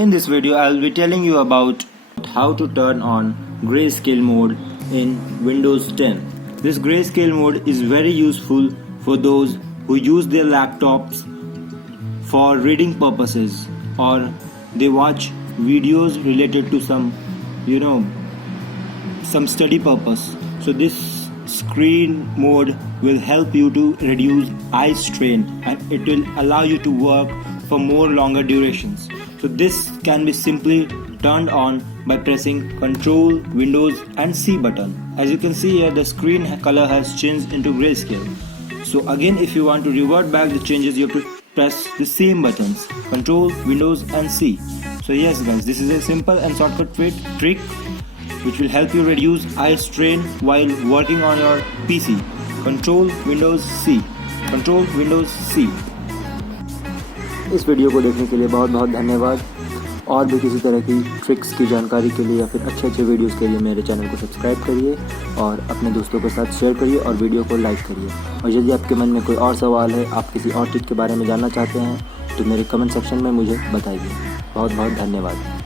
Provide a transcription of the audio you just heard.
In this video, I'll be telling you about how to turn on Grayscale mode in Windows 10. This Grayscale mode is very useful for those who use their laptops for reading purposes or they watch videos related to some study purpose. So this screen mode will help you to reduce eye strain and it will allow you to work for more longer durations. So this can be simply turned on by pressing Ctrl, Windows and C button. As you can see here, the screen color has changed into grayscale. So again, if you want to revert back the changes, you have to press the same buttons, Ctrl, Windows and C. So yes guys, this is a simple and shortcut trick which will help you reduce eye strain while working on your PC. Ctrl, Windows, C. Ctrl, Windows, C. इस video को देखने के लिए बहुत बहुत धन्यवाद। और भी किसी तरह की ट्रिक्स की जानकारी के लिए या फिर अच्छे वीडियोस के लिए मेरे चैनल को सब्सक्राइब करिए और अपने दोस्तों के साथ शेयर करिए और वीडियो को लाइक करिए। और यदि आपके मन में कोई और सवाल है, आप किसी और ट्रिक के बारे में जानना चाहते हैं तो मेरे कमेंट सेक्शन में मुझे बताइए। बहुत बहुत धन्यवाद।